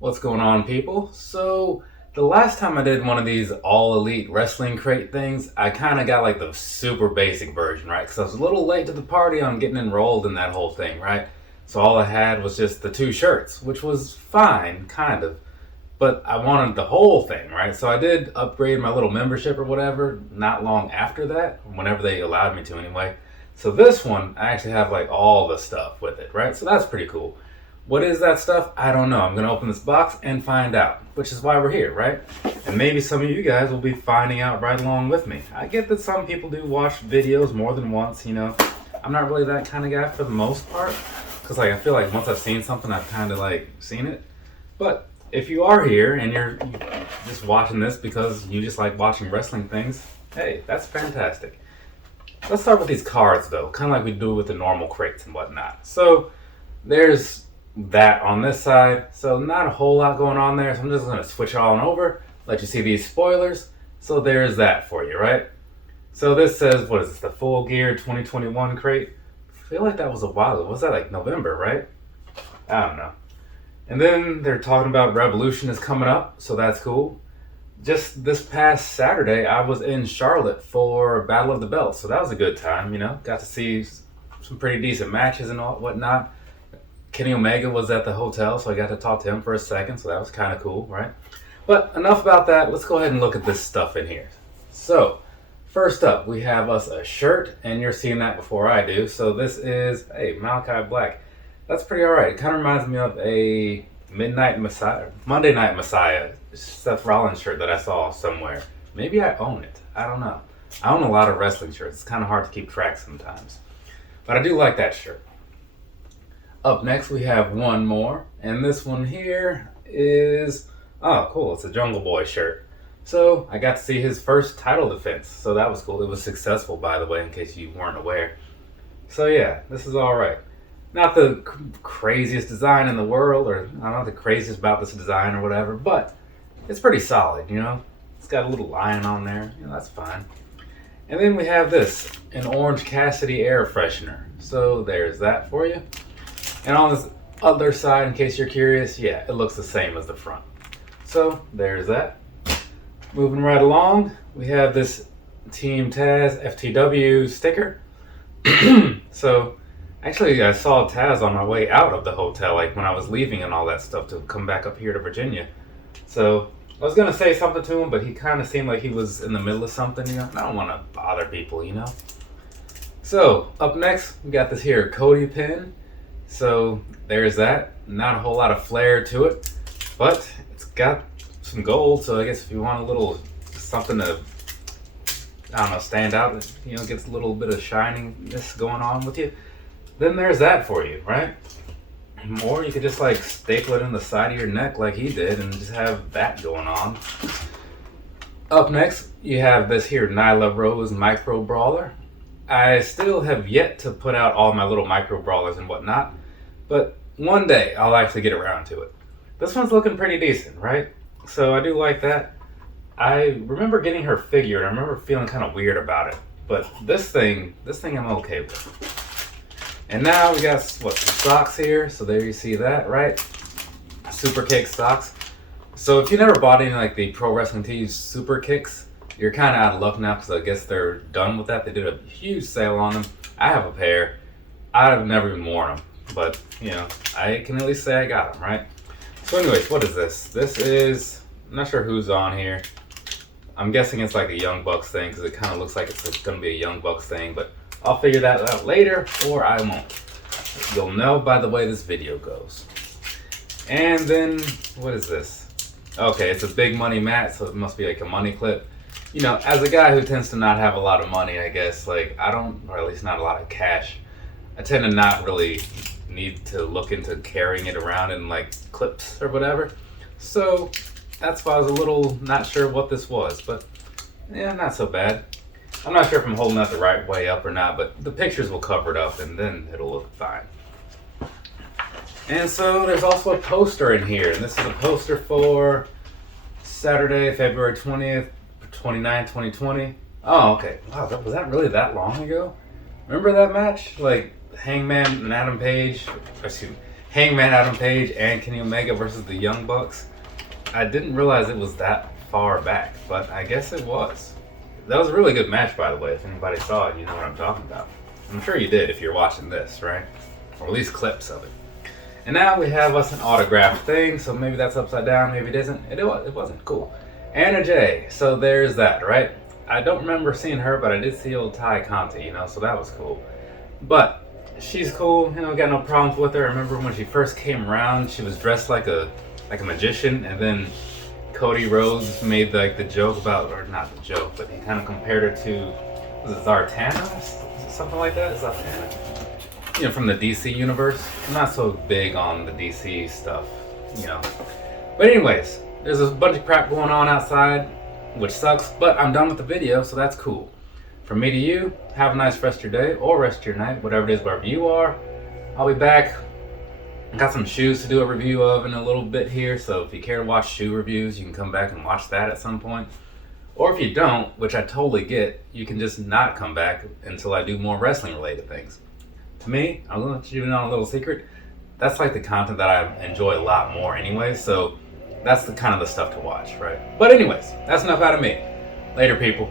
What's going on, people? So, the last time I did one of these all elite wrestling crate things, I kind of got like the super basic version, right? Because I was a little late to the party on getting enrolled in that whole thing, right? So, all I had was just the two shirts, which was fine, kind of. But I wanted the whole thing, right? So, I did upgrade my little membership or whatever not long after that, whenever they allowed me to anyway. So, this one, I actually have like all the stuff with it, right? So, that's pretty cool. What is that stuff? I don't know. I'm going to open this box and find out, which is why we're here, right? And maybe some of you guys will be finding out right along with me. I get that some people do watch videos more than once, you know. I'm not really that kind of guy for the most part, because like I feel like once I've seen something, I've kind of like seen it. But if you are here and you're just watching this because you just like watching wrestling things, hey, that's fantastic. Let's start with these cards though, kind of like we do with the normal crates and whatnot. So there's that on this side, so not a whole lot going on there, so I'm just going to switch it on over, let you see these spoilers. So there's that for you, right? So this says, what is this, the Full Gear 2021 crate? I feel like that was a while ago. Was that like November, right? I don't know. And then they're talking about Revolution is coming up, so that's cool. Just this past Saturday, I was in Charlotte for Battle of the Belts, so that was a good time, you know. Got to see some pretty decent matches and all whatnot. Kenny Omega was at the hotel, so I got to talk to him for a second, so that was kind of cool, right? But enough about that. Let's go ahead and look at this stuff in here. So, first up, we have us a shirt, and you're seeing that before I do. So this is, hey, Malakai Black. That's pretty alright. It kind of reminds me of a Monday Night Messiah, Seth Rollins shirt that I saw somewhere. Maybe I own it. I don't know. I own a lot of wrestling shirts. It's kind of hard to keep track sometimes. But I do like that shirt. Up next, we have one more, and this one here is, oh, cool, it's a Jungle Boy shirt. So, I got to see his first title defense, so that was cool. It was successful, by the way, in case you weren't aware. So, yeah, this is alright. Not the craziest design in the world, or I'm not the craziest about this design or whatever, but it's pretty solid, you know? It's got a little lion on there, you know, that's fine. And then we have this, an orange Cassidy air freshener. So, there's that for you. And on this other side, in case you're curious, yeah, it looks the same as the front. So, there's that. Moving right along, we have this Team Taz FTW sticker. So, actually, I saw Taz on my way out of the hotel, like when I was leaving and all that stuff to come back up here to Virginia. So, I was going to say something to him, but he kind of seemed like he was in the middle of something, you know? I don't want to bother people, you know? So, up next, we got this here Cody pin. So there's that. Not a whole lot of flair to it, but it's got some gold. So I guess if you want a little something to, I don't know, stand out, you know, gets a little bit of shininess going on with you, then there's that for you, right? Or you could just like staple it in the side of your neck like he did and just have that going on. Up next, you have this here Nyla Rose Micro Brawler. I still have yet to put out all my little micro brawlers and whatnot, but one day I'll actually get around to it. This one's looking pretty decent, right? So I do like that. I remember getting her figure and I remember feeling kind of weird about it, but this thing I'm okay with. And now we got, what, some socks here, so there you see that, right? Super Kick socks. So if you never bought any like the Pro Wrestling Tees Super Kicks, you're kind of out of luck now because I guess they're done with that. They did a huge sale on them. I have a pair. I've never even worn them, but you know, I can at least say I got them, right? So anyways, what is this? This is, I'm not sure who's on here. I'm guessing it's like a Young Bucks thing because it kind of looks like it's going to be a Young Bucks thing, but I'll figure that out later or I won't. You'll know by the way this video goes. And then, what is this? Okay, it's a big money mat, so it must be like a money clip. You know, as a guy who tends to not have a lot of money, I guess, like, I don't, or at least not a lot of cash, I tend to not really need to look into carrying it around in, like, clips or whatever. So, that's why I was a little not sure what this was, but, yeah, not so bad. I'm not sure if I'm holding that the right way up or not, but the pictures will cover it up, and then it'll look fine. And so, there's also a poster in here, and this is a poster for Saturday, February 20th, 29, 2020. Oh, okay. Wow, was that really that long ago? Remember that match? Like, Hangman and Adam Page, excuse me, Hangman Adam Page and Kenny Omega versus the Young Bucks. I didn't realize it was that far back, but I guess it was. That was a really good match, by the way. If anybody saw it, you know what I'm talking about. I'm sure you did if you're watching this, right? Or at least clips of it. And now we have us an autograph thing, so maybe that's upside down, maybe it isn't. It wasn't. Cool. Anna Jay, so there's that, right? I don't remember seeing her, but I did see old Ty Conti, so that was cool. But she's cool, got no problems with her. I remember when she first came around, she was dressed like a magician, and then Cody Rhodes made the joke about, or not the joke, but he kind of compared her to, was it Zartana? Something like that? Zartana? From the DC universe. I'm not so big on the DC stuff, But anyways, there's a bunch of crap going on outside, which sucks, but I'm done with the video, so that's cool. From me to you, have a nice rest of your day, or rest of your night, whatever it is, wherever you are. I'll be back. I got some shoes to do a review of in a little bit here, so if you care to watch shoe reviews, you can come back and watch that at some point. Or if you don't, which I totally get, you can just not come back until I do more wrestling related things. To me, I'm gonna let you in on a little secret. That's like the content that I enjoy a lot more anyway, so that's the kind of the stuff to watch, right? But anyways, that's enough out of me. Later, people.